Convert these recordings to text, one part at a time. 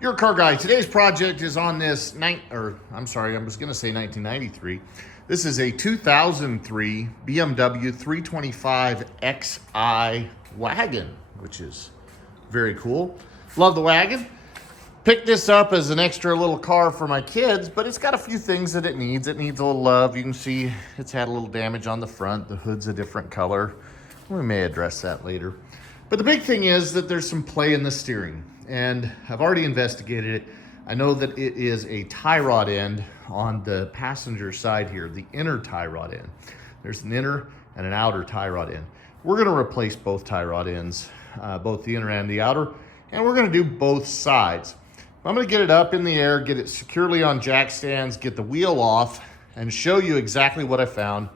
Your car guy. Today's project is on this I'm sorry, I was going to say 1993. This is a 2003 BMW 325 Xi wagon, which is very cool. Love the wagon. Picked this up as an extra little car for my kids, but it's got a few things that it needs. It needs a little love. You can see it's had a little damage on the front. The hood's a different color. We may address that later. But the big thing is that there's some play in the steering, and I've already investigated it. I know that it is a tie rod end on the passenger side here, the inner tie rod end. There's an inner and an outer tie rod end. We're gonna replace both tie rod ends, both the inner and the outer, and we're gonna do both sides. I'm gonna get it up in the air, get it securely on jack stands, get the wheel off, and show you exactly what I found,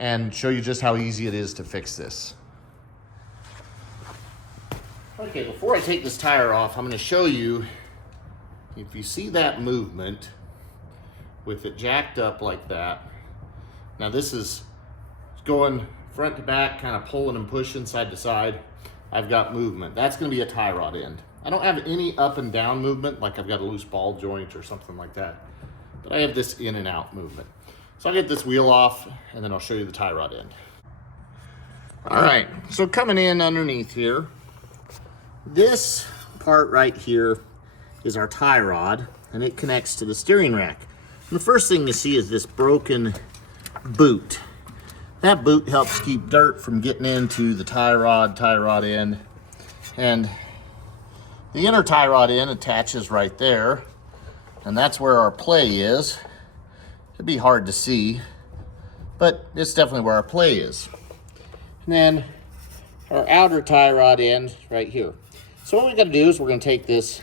and show you just how easy it is to fix this. Okay, before I take this tire off, I'm going to show you, if you see that movement with it jacked up like that. Now this is going front to back, kind of pulling and pushing side to side. I've got movement. That's going to be a tie rod end. I don't have any up and down movement, like I've got a loose ball joint or something like that. But I have this in and out movement. So I'll get this wheel off, and then I'll show you the tie rod end. All right, so coming in underneath here, this part right here is our tie rod, and it connects to the steering rack. And the first thing you see is this broken boot. That boot helps keep dirt from getting into the tie rod end. And the inner tie rod end attaches right there, and that's where our play is. It'd be hard to see, but it's definitely where our play is. And then our outer tie rod end right here. So what we got to do is we're going to take this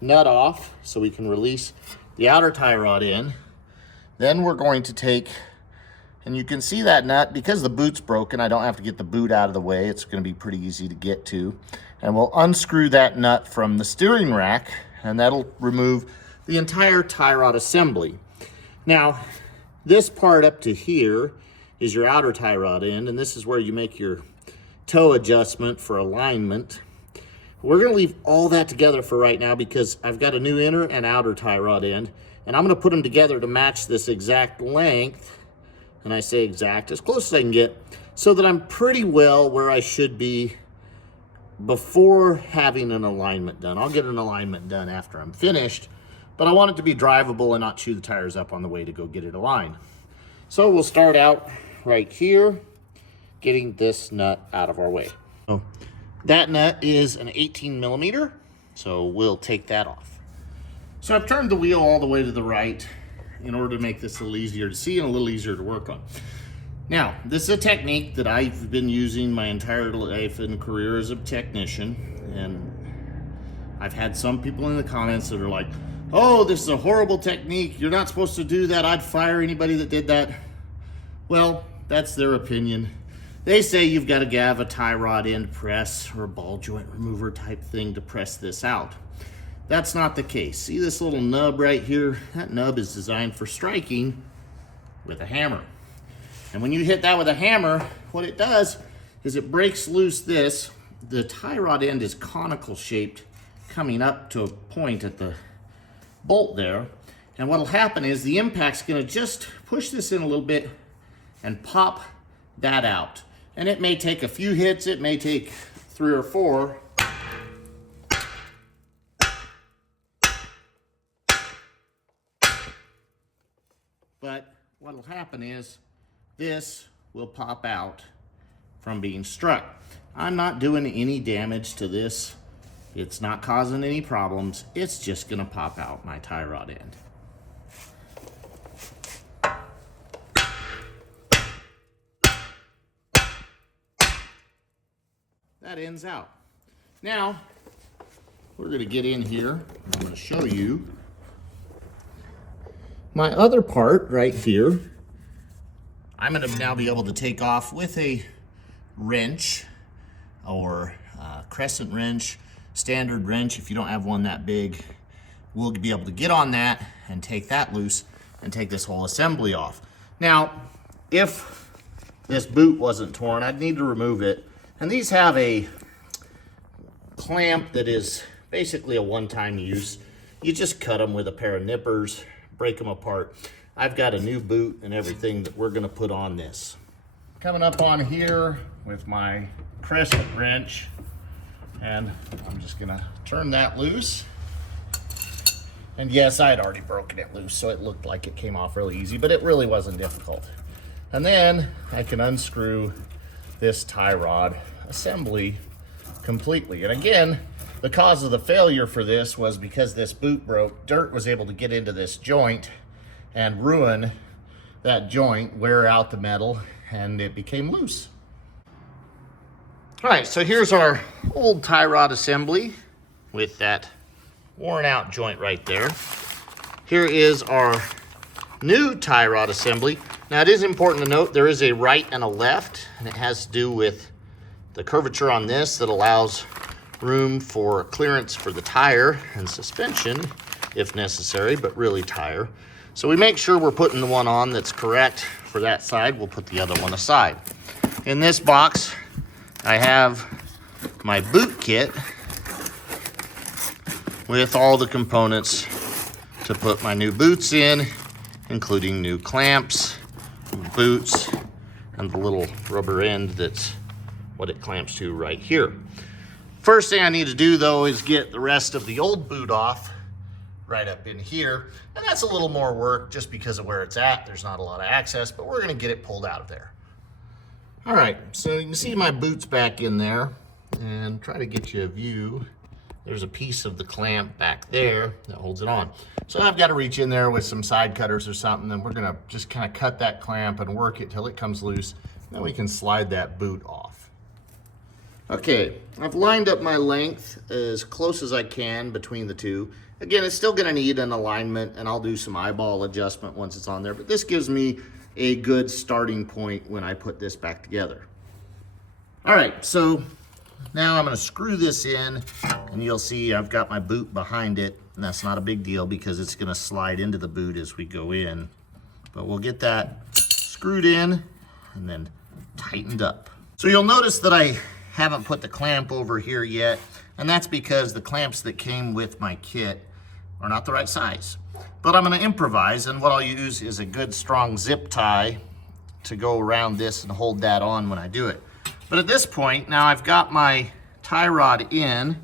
nut off so we can release the outer tie rod end. Then we're going to take, and you can see that nut, because the boot's broken, I don't have to get the boot out of the way. It's going to be pretty easy to get to. And we'll unscrew that nut from the steering rack, and that'll remove the entire tie rod assembly. Now, this part up to here is your outer tie rod end, and this is where you make your toe adjustment for alignment. We're going to leave all that together for right now because I've got a new inner and outer tie rod end, and I'm going to put them together to match this exact length, and I say exact, as close as I can get, so that I'm pretty well where I should be before having an alignment done. I'll get an alignment done after I'm finished, but I want it to be drivable and not chew the tires up on the way to go get it aligned. So we'll start out right here, getting this nut out of our way. So that nut is an 18 millimeter, so we'll take that off. So I've turned the wheel all the way to the right in order to make this a little easier to see and a little easier to work on. Now, this is a technique that I've been using my entire life and career as a technician, and I've had some people in the comments that are like, oh, this is a horrible technique, you're not supposed to do that, I'd fire anybody that did that. Well, that's their opinion. They say you've got to have a tie rod end press or a ball joint remover type thing to press this out. That's not the case. See this little nub right here? That nub is designed for striking with a hammer. And when you hit that with a hammer, what it does is it breaks loose this. The tie rod end is conical shaped, coming up to a point at the bolt there. And what'll happen is the impact's gonna just push this in a little bit and pop that out. And it may take a few hits, it may take 3 or 4. But what'll happen is this will pop out from being struck. I'm not doing any damage to this. It's not causing any problems. It's just gonna pop out my tie rod end. That ends out. Now, we're gonna get in here. I'm gonna show you my other part right here. I'm gonna now be able to take off with a wrench or a crescent wrench, standard wrench. If you don't have one that big, we'll be able to get on that and take that loose and take this whole assembly off. Now, if this boot wasn't torn, I'd need to remove it. And these have a clamp that is basically a one-time use. You just cut them with a pair of nippers, break them apart. I've got a new boot and everything that we're gonna put on this. Coming up on here with my crescent wrench, and I'm just gonna turn that loose. And yes, I had already broken it loose, so it looked like it came off really easy, but it really wasn't difficult. And then I can unscrew this tie rod assembly completely. And again, the cause of the failure for this was because this boot broke. Dirt was able to get into this joint and ruin that joint, wear out the metal, and it became loose. All right, so here's our old tie rod assembly with that worn out joint right there. Here is our new tie rod assembly. Now it is important to note there is a right and a left, and it has to do with the curvature on this that allows room for clearance for the tire and suspension if necessary, but really tire. So we make sure we're putting the one on that's correct for that side. We'll put the other one aside. In this box, I have my boot kit with all the components to put my new boots in, including new clamps, boots, and the little rubber end that's what it clamps to right here. First thing I need to do though is get the rest of the old boot off right up in here. And that's a little more work just because of where it's at. There's not a lot of access, but we're gonna get it pulled out of there. All right, so you can see my boots back in there, and try to get you a view. There's a piece of the clamp back there that holds it on. So I've got to reach in there with some side cutters or something, and we're gonna just kind of cut that clamp and work it till it comes loose. Then we can slide that boot off. Okay, I've lined up my length as close as I can between the two. Again, it's still gonna need an alignment, and I'll do some eyeball adjustment once it's on there, but this gives me a good starting point when I put this back together. All right, so now I'm gonna screw this in, and you'll see I've got my boot behind it, and that's not a big deal because it's gonna slide into the boot as we go in. But we'll get that screwed in and then tightened up. So you'll notice that I haven't put the clamp over here yet, and that's because the clamps that came with my kit are not the right size. But I'm gonna improvise, and what I'll use is a good strong zip tie to go around this and hold that on when I do it. But at this point, now I've got my tie rod in,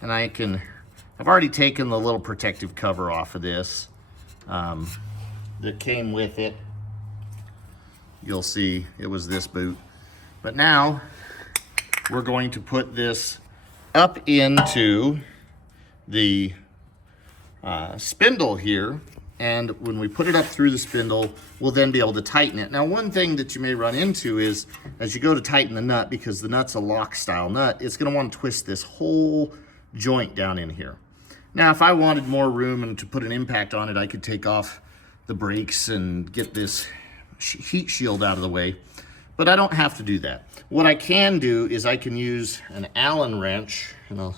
and I've already taken the little protective cover off of this that came with it. You'll see it was this boot. But now we're going to put this up into the spindle here, and when we put it up through the spindle, we'll then be able to tighten it. Now, one thing that you may run into is as you go to tighten the nut, because the nut's a lock style nut, it's gonna want to twist this whole joint down in here. Now, if I wanted more room and to put an impact on it, I could take off the brakes and get this heat shield out of the way, but I don't have to do that. What I can do is I can use an Allen wrench, and I'll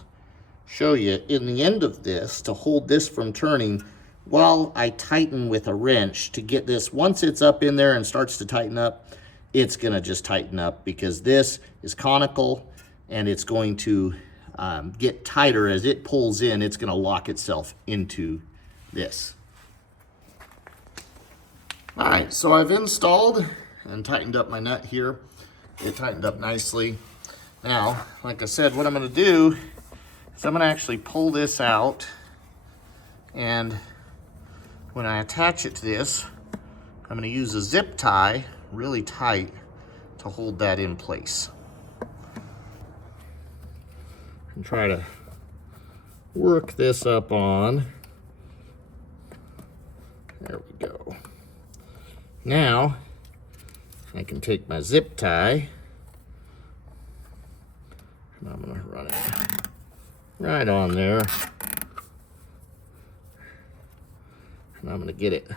show you in the end of this to hold this from turning while I tighten with a wrench to get this. Once it's up in there and starts to tighten up, it's gonna just tighten up because this is conical and it's going to get tighter as it pulls in. It's gonna lock itself into this. All right, so I've installed and tightened up my nut here. It tightened up nicely. Now, like I said, what I'm gonna do is I'm gonna actually pull this out, and when I attach it to this, I'm gonna use a zip tie really tight to hold that in place. And try to work this up on. There we go. Now, I can take my zip tie, and I'm gonna run it right on there. And I'm gonna get it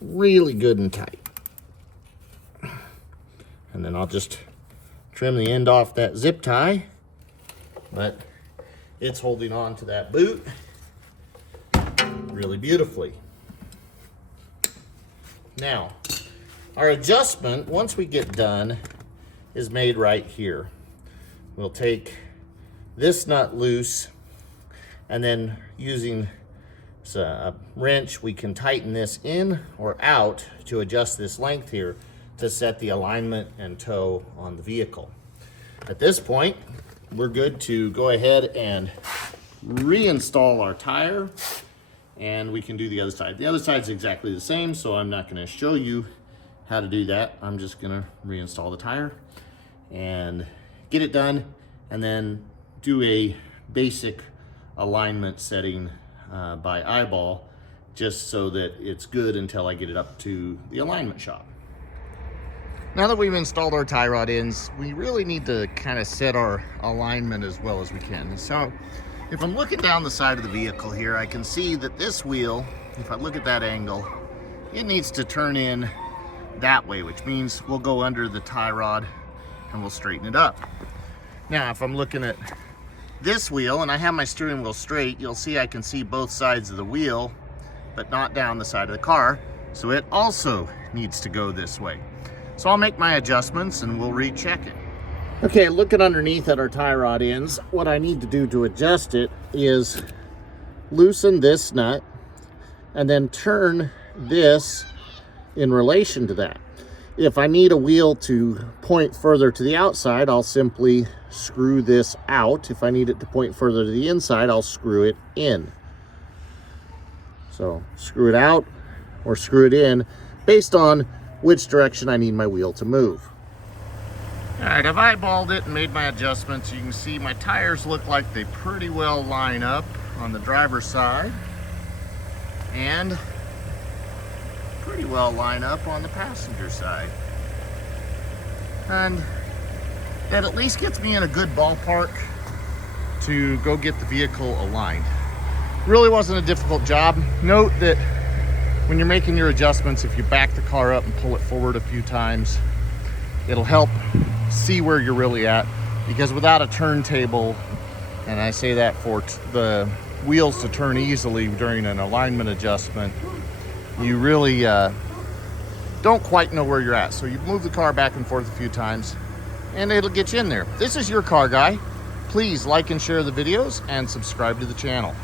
really good and tight. And then I'll just trim the end off that zip tie, but it's holding on to that boot really beautifully. Now, our adjustment, once we get done, is made right here. We'll take this nut loose And then using a wrench, we can tighten this in or out to adjust this length here to set the alignment and toe on the vehicle. At this point, we're good to go ahead and reinstall our tire, and we can do the other side. The other side's exactly the same, so I'm not going to show you how to do that. I'm just going to reinstall the tire and get it done, and then do a basic alignment setting by eyeball, just so that it's good until I get it up to the alignment shop. Now that we've installed our tie rod ends, we really need to kind of set our alignment as well as we can. So if I'm looking down the side of the vehicle here, I can see that this wheel, if I look at that angle, it needs to turn in that way, which means we'll go under the tie rod and we'll straighten it up. Now, if I'm looking at this wheel and I have my steering wheel straight, you'll see I can see both sides of the wheel, but not down the side of the car. So it also needs to go this way. So I'll make my adjustments and we'll recheck it. Okay, looking underneath at our tie rod ends, what I need to do to adjust it is loosen this nut and then turn this in relation to that. If I need a wheel to point further to the outside, I'll simply screw this out. If I need it to point further to the inside, I'll screw it in. So screw it out or screw it in based on which direction I need my wheel to move. All right, I've eyeballed it and made my adjustments. You can see my tires look like they pretty well line up on the driver's side and pretty well line up on the passenger side. And that at least gets me in a good ballpark to go get the vehicle aligned. Really wasn't a difficult job. Note that when you're making your adjustments, if you back the car up and pull it forward a few times, it'll help see where you're really at, because without a turntable, and I say that for the wheels to turn easily during an alignment adjustment, you really don't quite know where you're at. So you move the car back and forth a few times and it'll get you in there. This is your car guy. Please like and share the videos and subscribe to the channel.